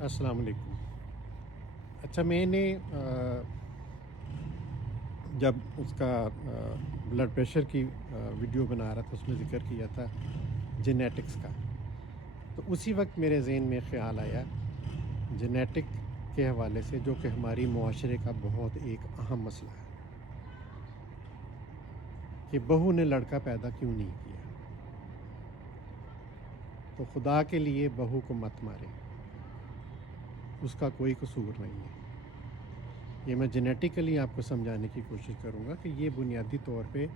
السلام علیکم۔ اچھا، میں نے جب اس کا بلڈ پریشر کی ویڈیو بنا رہا تھا، اس میں ذکر کیا تھا جینیٹکس کا، تو اسی وقت میرے ذہن میں خیال آیا جینیٹک کے حوالے سے، جو کہ ہماری معاشرے کا بہت ایک اہم مسئلہ ہے کہ بہو نے لڑکا پیدا کیوں نہیں کیا۔ تو خدا کے لیے بہو کو مت مارے، اس کا کوئی قصور نہیں ہے۔ یہ میں جینیٹیکلی آپ کو سمجھانے کی کوشش کروں گا کہ یہ بنیادی طور پہ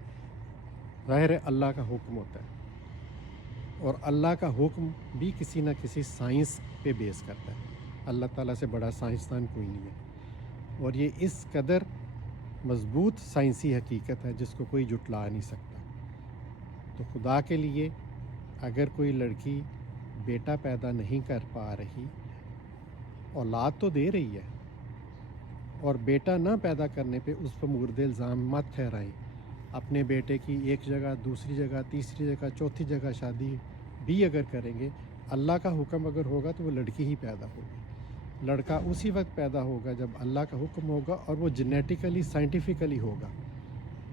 ظاہر اللہ کا حکم ہوتا ہے، اور اللہ کا حکم بھی کسی نہ کسی سائنس پہ بیس کرتا ہے۔ اللہ تعالیٰ سے بڑا سائنسدان کوئی نہیں ہے، اور یہ اس قدر مضبوط سائنسی حقیقت ہے جس کو کوئی جھٹلا نہیں سکتا۔ تو خدا کے لیے اگر کوئی لڑکی بیٹا پیدا نہیں کر پا رہی، اولاد تو دے رہی ہے، اور بیٹا نہ پیدا کرنے پہ اس پر مورد الزام مت ٹھہرائیں۔ اپنے بیٹے کی ایک جگہ، دوسری جگہ، تیسری جگہ، چوتھی جگہ شادی بھی اگر کریں گے، اللہ کا حکم اگر ہوگا تو وہ لڑکی ہی پیدا ہوگی۔ لڑکا اسی وقت پیدا ہوگا جب اللہ کا حکم ہوگا، اور وہ جینیٹیکلی سائنٹیفکلی ہوگا۔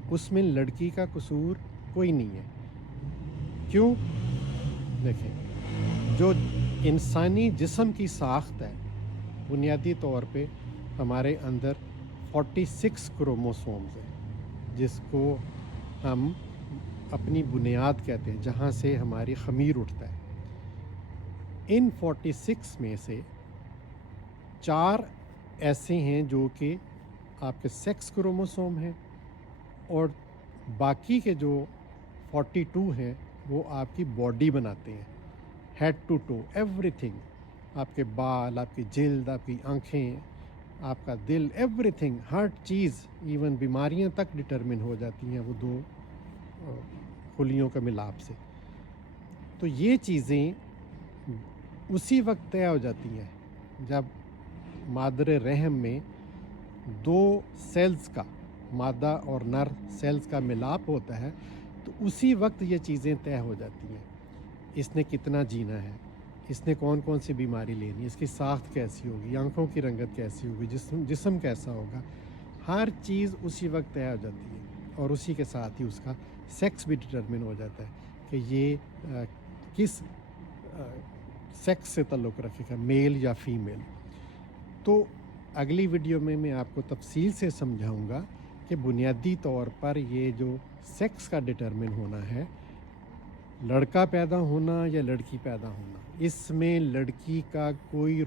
اس میں لڑکی کا قصور کوئی نہیں ہے۔ کیوں؟ دیکھیں، جو انسانی جسم کی ساخت ہے، بنیادی طور پہ ہمارے اندر 46 کروموسومز ہیں، جس کو ہم اپنی بنیاد کہتے ہیں، جہاں سے ہماری خمیر اٹھتا ہے۔ ان 46 میں سے 4 ایسے ہیں جو کہ آپ کے سیکس کروموسوم ہیں، اور باقی کے جو 42 ہیں وہ آپ کی باڈی بناتے ہیں، head to toe everything. آپ کے بال، آپ کی جلد، آپ کی آنکھیں، آپ کا دل، ایوری تھنگ، ہر چیز، ایون بیماریاں تک ڈٹرمن ہو جاتی ہیں وہ 2 خلیوں کا ملاپ سے۔ تو یہ چیزیں اسی وقت طے ہو جاتی ہیں جب مادر رحم میں 2 سیلز کا، مادہ اور نر سیلز کا ملاپ ہوتا ہے، تو اسی وقت یہ چیزیں طے ہو جاتی ہیں۔ اس نے کتنا جینا ہے، اس نے کون کون سی بیماری لینی ہے، اس کی ساخت کیسی ہوگی، آنکھوں کی رنگت کیسی ہوگی، جسم کیسا ہوگا، ہر چیز اسی وقت طے ہو جاتی ہے، اور اسی کے ساتھ ہی اس کا سیکس بھی ڈٹرمن ہو جاتا ہے کہ یہ کس سیکس سے تعلق رکھے گا، میل یا فیمیل۔ تو اگلی ویڈیو میں آپ کو تفصیل سے سمجھاؤں گا کہ بنیادی طور پر یہ جو سیکس کا ڈٹرمن ہونا ہے، لڑکا پیدا ہونا یا لڑکی پیدا ہونا، اس میں لڑکی کا کوئی